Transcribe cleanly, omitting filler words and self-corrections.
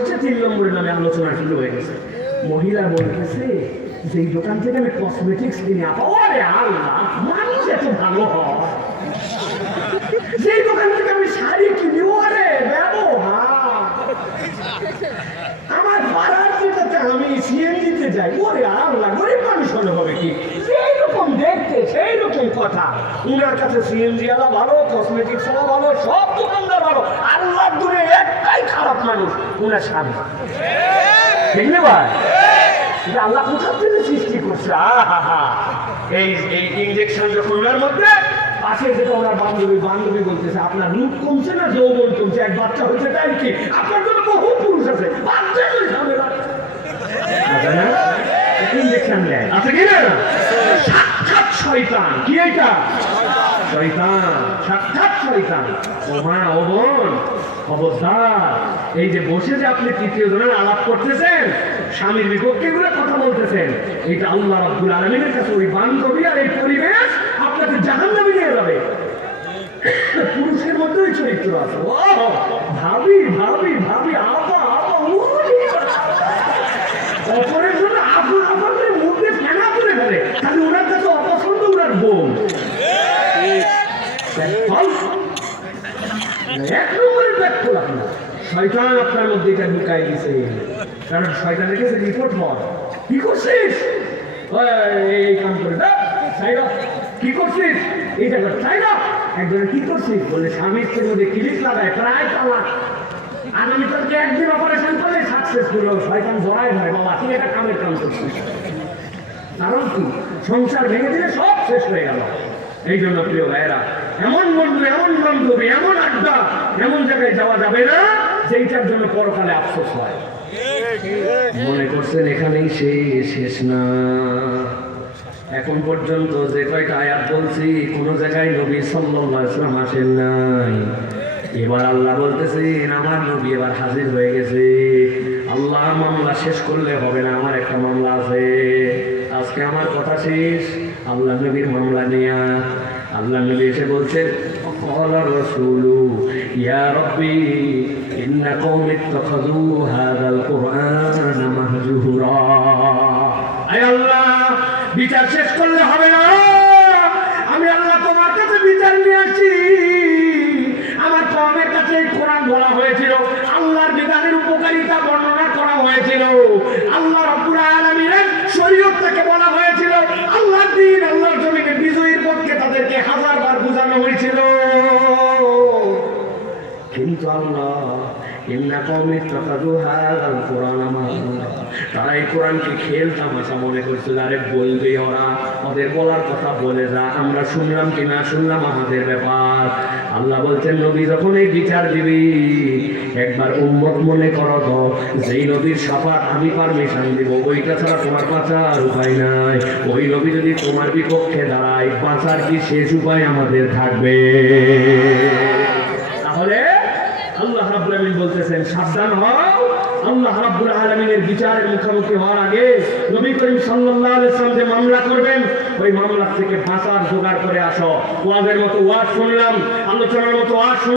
বসছে, 3 নম্বরের নামে আলোচনা শুরু হয়ে গেছে। মহিলা বলতেছে যে এই দোকান থেকে আমি কসমেটিক্স কিনে আপা, ওরে আল্লাহ, মানুষ এত ভালো হয়। যেই দোকান থেকে আমি শাড়ি কিনি, ওরে ব্যবহার। আমার পাড়ার যেটাতে আমি সিএনজিতে যাই, ওরে আল্লাহ, গরিব মানুষ হলে হবে কি, যেই রকম দেখতে সেই রকম কথা। উনার কাছে সিএনজি আলা ভালো, কসমেটিক্স আলা ভালো, সব দোকানদার ভালো। আল্লাহ দূরে একটাই খারাপ মানুষ, উনার স্বামী। ঠিক না ভাই? আল্লাহ কোথা থেকে সৃষ্টি করছে। এই ইঞ্জেকশন যখন ওনার মধ্যে পাশে যেটা ওনার বান্ধবী বলতেছে, আপনার রূপ কমছে না যৌবন কমছে, এক বাচ্চা হচ্ছে, তাই কি? আপনার জন্য বহু পুরুষ আছে, ইঞ্জেকশন নেয় আছে কি না? সাক্ষাৎ শয়তান। কি এটা? শয়তান, সাক্ষাৎ শয়তান। ও মা, ও বোন, খবরদার। এই যে বসে যে আপনি তৃতীয় জনের আলাপ করতেছেন, স্বামীর বিপক্ষে গুলো কথা বলতেছেন, এটা আল্লাহ রাব্বুল আলামিনের কাছে ওই বান্ধবী আর এই পরিবেশ আপনাকে জাহান্নামে নিয়ে যাবে। পুরুষের মধ্যে ওই চরিত্র আছে। ও ভাবি ভাবি ভাবি, আপা আপা, অপরের জন্য আপন আপনের মধ্যে ফেনা করে ফেলে, খালি ওনার কাছে অপছন্দ ওনার বোন। এক নম্বরের ব্যক্ত লাগলো শয়তান আপনার মধ্যে এটা ঢুকাই দিছে। কারণ শয়তানের কাছে রিপোর্ট হয়, কি করছিস এই কাম করে, কি করছিস এইটা কর, তাই না? একজনে কি করছিস বলে স্বামীর মধ্যে ক্লিপ লাগায়, প্রায় তালাক। আগামীকালকে একদিন অপারেশন করলে সাকসেসফুল। শয়তান জড়ায় ধরে, বাবা তুই একটা কামের কাম করছিস। কারণ কি, সংসার ভেঙে দিলে সব শেষ হয়ে গেল। এই জন্য প্রিয় ভাইয়েরা, এমন বন্ধু, এমন বান্ধবী, এমন আড্ডা, এমন জায়গায় যাওয়া যাবে না যেইটার জন্য পরকালে আফসোস হয়। মনে করছেন এখানেই শেষ না? এখন পর্যন্ত যে কয়টা আয়াত বলছি, কোন জায়গায় নবী সাল্লাল্লাহু আলাইহি ওয়াসাল্লাম আসেন নাই। এবার আল্লাহ বলতেছেন আমার নবী এবার হাজির হয়ে গেছে। আল্লাহ মামলা শেষ করলে হবে না, আমার একটা মামলা আছে। আজকে আমার কথা শেষ আল্লাহ নবীর মামলা নিয়ে। আল্লাহ নবী এসে বলছেন, ক্বালা রাসূলু ইয়া রাব্বি ইন্না কওমি ইত্তাখাযু হাযাল কুরআনা মাহজুরা। আয় আল্লাহ, বিচার শেষ করলে হবে না। আমি আল্লাহ তোমার কাছে বিচার নিয়ে আসছি। আমার কওমের কাছে এই কোরআন বলা হয়েছিল, আল্লাহর বিধানের উপকারিতা বর্ণনা করা হয়েছিল, আল্লাহ রাব্বুল আলামিনের শরীয়ত থেকে বলা হয়েছিল, আল্লাহর দ্বীন, আল্লাহর জমিনে বিজয়ীর পক্ষে তাদেরকে 1000 বার বোঝানো হয়েছিল। কিন্তু আল্লাহ তারা এই কোরআনকে খেল তামাশা মনে করছিল। আরে বলবে ওরা, ওদের বলার কথা বলে যা, আমরা শুনলাম কি না শুনলাম আমাদের ব্যাপার। আল্লাহ বলছেন নবী যখন এই বিচার দিবি, একবার উম্মত মনে করো তো, যেই নবীর শাফাত আমি পারমিশন দিব, ওইটা ছাড়া তোমার বাঁচার উপায় নাই। ওই নবী যদি তোমার বিপক্ষে দাঁড়ায়, বাঁচার কি শেষ উপায় আমাদের থাকবে? তাহলে আল্লাহ রাব্বুল আলামিন বলতেছেন সাবধান হও। আল্লাহ রাব্বুল আলামিনের বিচারের মুখোমুখি হওয়ার আগে নবী করিম সাল্লাল্লাহু আলাইহি ওয়াসাল্লাম যে মামলা করবেন, ওই মামলা থেকে বাঁচার জোগাড় করে আসো। ওয়াজের মতো ওয়াজ শুনলাম, আলোচনার মতো ওয়াজ